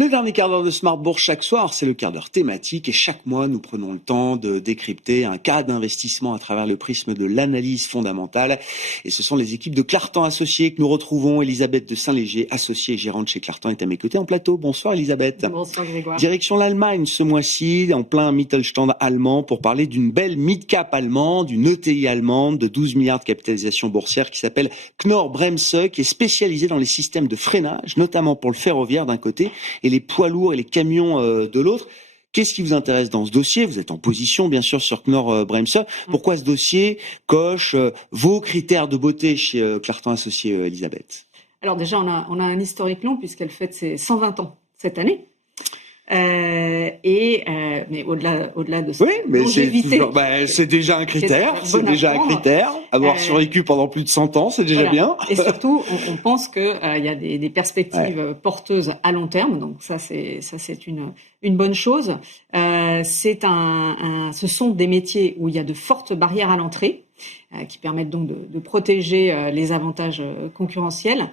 Le dernier quart d'heure de Smart Bourse chaque soir, c'est le quart d'heure thématique et chaque mois, nous prenons le temps de décrypter un cas d'investissement à travers le prisme de l'analyse fondamentale. Et ce sont les équipes de Clartan Associés que nous retrouvons. Elisabeth de Saint-Léger, associée et gérante chez Clartan, est à mes côtés en plateau. Bonsoir Elisabeth. Bonsoir Grégoire. Direction l'Allemagne ce mois-ci, en plein Mittelstand allemand, pour parler d'une belle mid-cap allemande, une ETI allemande de 12 milliards de capitalisation boursière qui s'appelle Knorr-Bremse, qui est spécialisée dans les systèmes de freinage, notamment pour le ferroviaire d'un côté et les poids lourds et les camions de l'autre. Qu'est-ce qui vous intéresse dans ce dossier ? Vous êtes en position, bien sûr, sur Knorr-Bremse. Pourquoi ce dossier coche vos critères de beauté chez Clartan Associés, Elisabeth ? Alors déjà, on a un historique long puisqu'elle fête ses 120 ans cette année. Mais au-delà de ça, oui, mais c'est déjà un critère. C'est déjà un critère. Avoir survécu pendant plus de 100 ans, c'est déjà bien. Et surtout, on pense que il y a des perspectives porteuses à long terme. Donc ça, c'est une bonne chose. Ce sont des métiers où il y a de fortes barrières à l'entrée, qui permettent donc de protéger les avantages concurrentiels.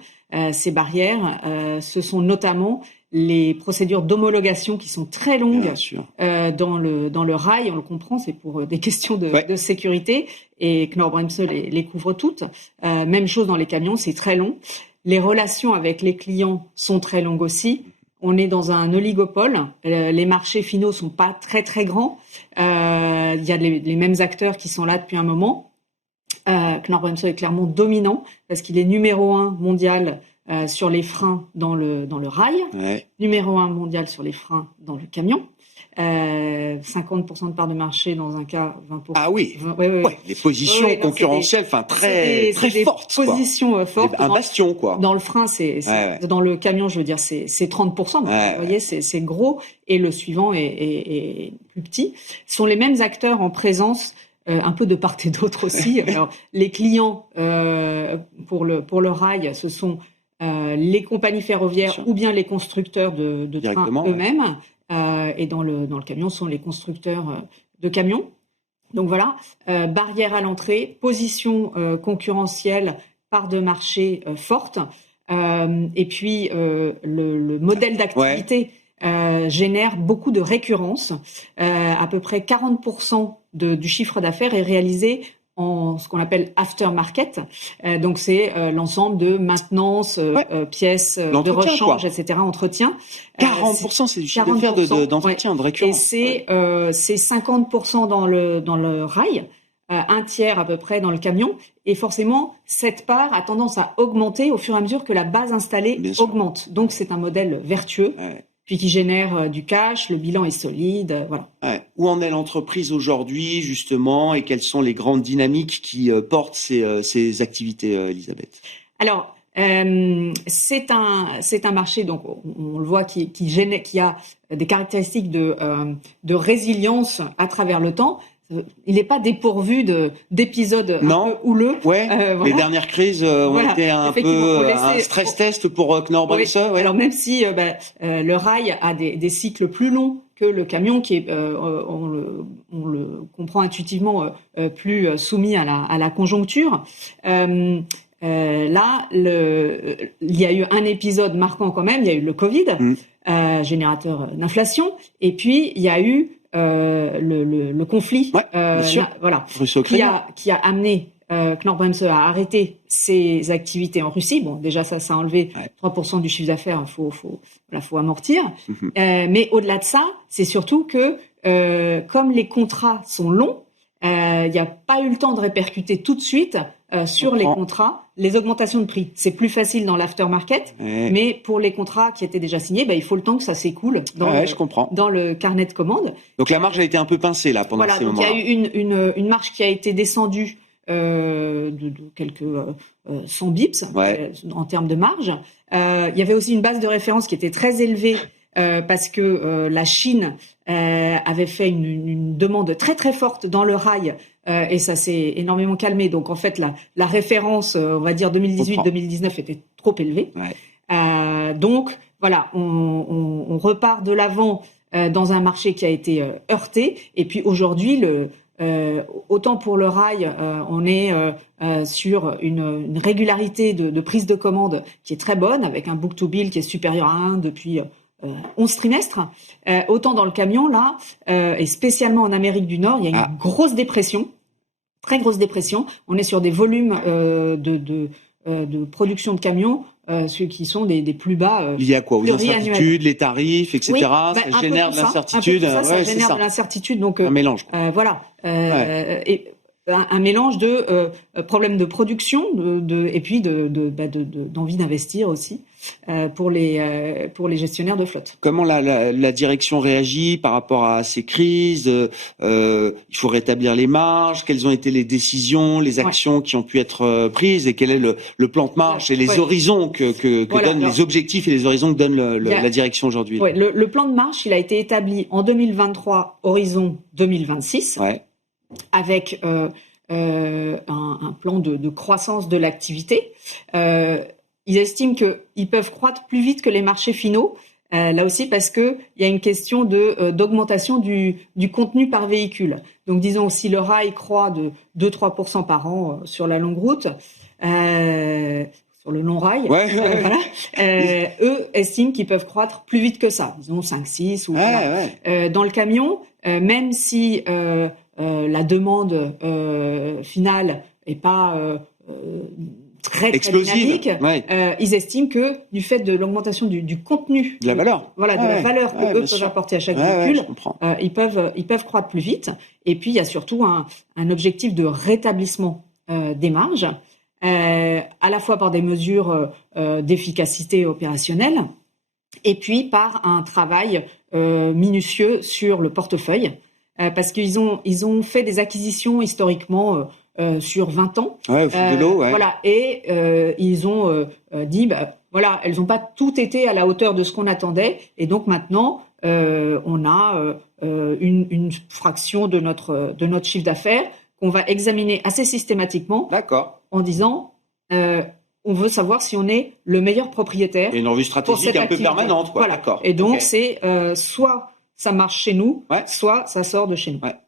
Ces barrières, ce sont notamment les procédures d'homologation qui sont très longues dans le rail, on le comprend, c'est pour des questions de sécurité, et Knorr-Bremse les couvre toutes. Même chose dans les camions, c'est très long. Les relations avec les clients sont très longues aussi. On est dans un oligopole, les marchés finaux sont pas très très grands. Il y a les mêmes acteurs qui sont là depuis un moment. Knorr-Bremse est clairement dominant parce qu'il est numéro 1 mondial sur les freins dans le rail, numéro 1 mondial sur les freins dans le camion, 50% de part de marché dans un cas, 20%. Ah oui, les positions concurrentielles, très fortes. Positions fortes. Un bastion, quoi. Dans le frein, dans le camion, je veux dire, c'est 30%. Donc, vous voyez, c'est gros, et le suivant est plus petit. Ce sont les mêmes acteurs en présence. Un peu de part et d'autre aussi. Alors, les clients pour le rail, ce sont les compagnies ferroviaires ou bien les constructeurs de trains eux-mêmes. Et dans le camion, ce sont les constructeurs de camions. Donc voilà, barrière à l'entrée, position concurrentielle, part de marché forte. Et puis, le modèle d'activité génère beaucoup de récurrence. À peu près 40% du chiffre d'affaires est réalisé en ce qu'on appelle aftermarket. Donc c'est l'ensemble de maintenance, pièces de rechange, etc., entretien. 40%, c'est du chiffre d'affaires d'entretien, de récurrence. Et c'est 50% dans le rail, un tiers à peu près dans le camion. Et forcément, cette part a tendance à augmenter au fur et à mesure que la base installée augmente. Donc c'est un modèle vertueux. Puis qui génère du cash, le bilan est solide, voilà. Où en est l'entreprise aujourd'hui, justement, et quelles sont les grandes dynamiques qui portent ces activités, Elisabeth ? Alors, c'est un marché, donc on le voit, qui a des caractéristiques de résilience à travers le temps. Il n'est pas dépourvu d'épisodes un peu houleux. Les dernières crises ont été un peu un stress test pour Knorr-Bremse. Alors même si le rail a des cycles plus longs que le camion, qui est, on le comprend intuitivement, plus soumis à la conjoncture. Là, il y a eu un épisode marquant quand même. Il y a eu le Covid, générateur d'inflation, et puis il y a eu le conflit, qui a amené Knorr-Bremse à arrêter ses activités en Russie. Bon, déjà ça a enlevé 3% du chiffre d'affaires. Faut amortir. Mais au-delà de ça, c'est surtout que comme les contrats sont longs, il n'y a pas eu le temps de répercuter tout de suite sur les contrats les augmentations de prix. C'est plus facile dans l'aftermarket, mais pour les contrats qui étaient déjà signés, il faut le temps que ça s'écoule dans le carnet de commandes. Donc la marge a été un peu pincée là pendant ces moments-là. Il y a eu une marge qui a été descendue de quelques 100 bips en termes de marge. Il y avait aussi une base de référence qui était très élevée parce que la Chine avait fait une demande très très forte dans le rail et ça s'est énormément calmé. Donc en fait la référence, on va dire 2018-2019 était trop élevée. Donc voilà, on repart de l'avant dans un marché qui a été heurté. Et puis aujourd'hui, autant pour le rail, on est sur une régularité de prise de commande qui est très bonne, avec un book-to-bill qui est supérieur à 1 depuis 11 trimestres. Autant dans le camion, là, et spécialement en Amérique du Nord, il y a une grosse dépression, très grosse dépression. On est sur des volumes de production de camions ceux qui sont des plus bas. Il y a quoi aux incertitudes, les tarifs, etc. Oui, ça génère de l'incertitude. Ça génère de l'incertitude. Donc un mélange. Voilà. Et un mélange de problèmes de production, et puis d'envie d'investir aussi pour les gestionnaires de flotte. Comment la direction réagit par rapport à ces crises? Il faut rétablir les marges. Quelles ont été les décisions, les actions qui ont pu être prises, et quel est le plan de marche et les horizons que donnent les objectifs et les horizons que donne la direction aujourd'hui? Le plan de marche, il a été établi en 2023, horizon 2026. Avec un plan de croissance de l'activité. Ils estiment qu'ils peuvent croître plus vite que les marchés finaux, là aussi parce que il y a une question d'augmentation du contenu par véhicule. Donc disons, si le rail croît de 2-3% par an sur la longue route, sur le long rail, eux estiment qu'ils peuvent croître plus vite que ça, disons 5-6 ou dans le camion, même si la demande finale est pas très dynamique. Ils estiment que du fait de l'augmentation du contenu, de la valeur, de la valeur que eux peuvent apporter à chaque véhicule, ils peuvent croître plus vite. Et puis il y a surtout un objectif de rétablissement des marges, à la fois par des mesures d'efficacité opérationnelle, et puis par un travail minutieux sur le portefeuille. Parce qu'ils ont fait des acquisitions historiquement sur 20 ans. Au fil de l'eau, Voilà, et ils ont dit, elles n'ont pas toutes été à la hauteur de ce qu'on attendait, et donc maintenant on a une fraction de notre chiffre d'affaires qu'on va examiner assez systématiquement. D'accord. En disant, on veut savoir si on est le meilleur propriétaire. Et une revue stratégique un peu permanente, quoi. Voilà. D'accord. Et donc c'est soit ça marche chez nous, soit ça sort de chez nous. Voilà.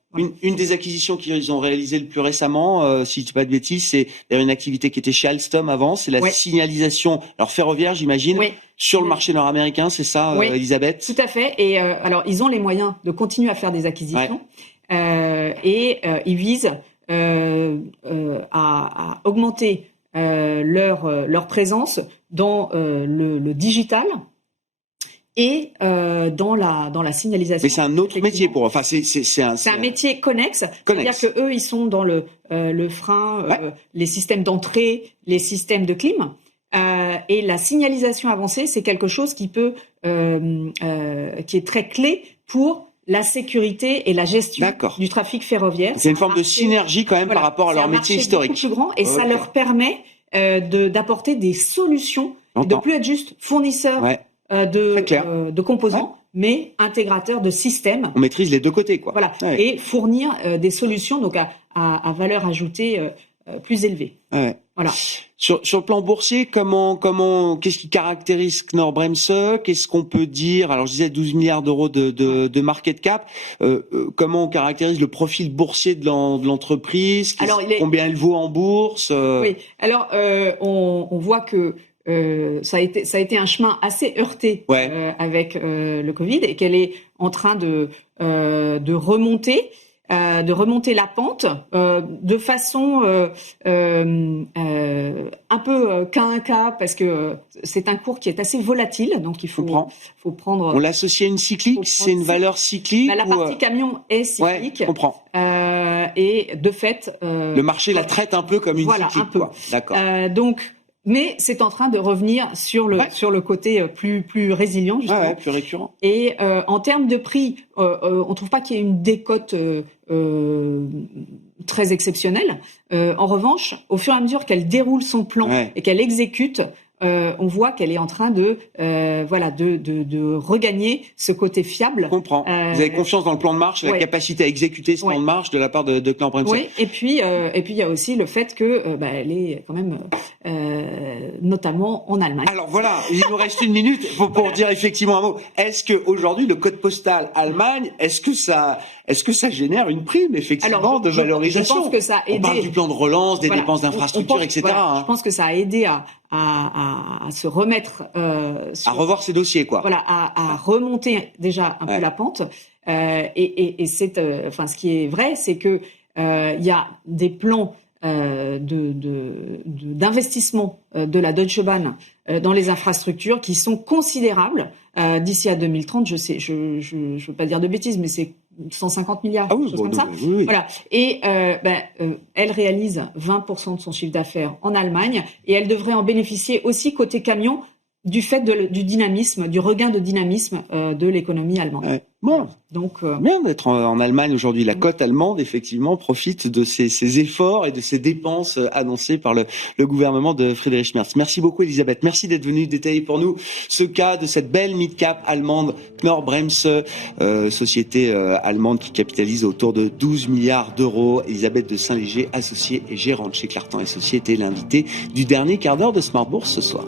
Une des acquisitions qu'ils ont réalisées le plus récemment, si je dis pas de bêtises, c'est une activité qui était chez Alstom avant, c'est la signalisation, alors ferroviaire, j'imagine, sur le marché nord-américain, c'est ça, Elisabeth? Tout à fait. Et alors, ils ont les moyens de continuer à faire des acquisitions, et ils visent à augmenter leur présence dans le digital. Et dans la signalisation. Mais c'est un autre métier c'est un métier connexe. C'est-à-dire que eux, ils sont dans le frein, les systèmes d'entrée, les systèmes de clim. Et la signalisation avancée, c'est quelque chose qui est très clé pour la sécurité et la gestion du trafic ferroviaire. C'est une forme de synergie quand même par rapport à leur métier historique. C'est un marché beaucoup plus grand, et ça leur permet d'apporter des solutions, de plus être juste fournisseurs de composants, mais intégrateur de systèmes. On maîtrise les deux côtés, quoi. Voilà. Et fournir des solutions donc à valeur ajoutée plus élevée. Voilà. Sur le plan boursier, qu'est-ce qui caractérise Knorr-Bremse? Qu'est-ce qu'on peut dire? Alors, je disais 12 milliards d'euros de market cap. Comment on caractérise le profil boursier de l'entreprise? Combien elle vaut en bourse? Oui. Alors, on voit que ça a été un chemin assez heurté avec le Covid, et qu'elle est en train de remonter la pente de façon un peu cas un cas, parce que c'est un cours qui est assez volatile, donc il faut prendre. On l'associe à une cyclique, c'est une valeur cyclique. La partie camion est cyclique. Je comprends. Et de fait, le marché la traite un peu comme une cyclique. Un peu. Quoi. D'accord. Mais c'est en train de revenir sur le côté plus résilient, justement. Plus récurrent. Et en termes de prix, on trouve pas qu'il y ait une décote très exceptionnelle. En revanche, au fur et à mesure qu'elle déroule son plan et qu'elle exécute, on voit qu'elle est en train de regagner ce côté fiable. Je comprends. Vous avez confiance dans le plan de marche, la capacité à exécuter ce plan de marche de la part de Knorr-Bremse. Oui, et puis il y a aussi le fait que elle est quand même notamment en Allemagne. Alors voilà, il nous reste une minute pour dire effectivement un mot. Est-ce que aujourd'hui le code postal Allemagne, est-ce que ça génère une prime effectivement de valorisation? Je pense que ça a aidé. On parle du plan de relance, des dépenses d'infrastructure, etc. Je pense que ça a aidé à se remettre à revoir ses dossiers, quoi. Voilà, à remonter déjà un peu la pente. Et c'est, enfin, ce qui est vrai, c'est que il y a des plans d'investissement de la Deutsche Bahn dans les infrastructures qui sont considérables. D'ici à 2030, je veux pas dire de bêtises, mais c'est 150 milliards, quelque chose comme ça. Oui. Voilà. Et elle réalise 20% de son chiffre d'affaires en Allemagne, et elle devrait en bénéficier aussi côté camion du fait du dynamisme, du regain de dynamisme de l'économie allemande. Ouais. Bon, donc bien d'être en Allemagne aujourd'hui. La côte allemande, effectivement, profite de ces efforts et de ces dépenses annoncées par le gouvernement de Friedrich Merz. Merci beaucoup, Elisabeth. Merci d'être venue détailler pour nous ce cas de cette belle mid-cap allemande, Knorr-Bremse, société allemande qui capitalise autour de 12 milliards d'euros. Elisabeth de Saint-Léger, associée et gérante chez Clartan & Associés, était l'invitée du dernier quart d'heure de Smart Bourse ce soir.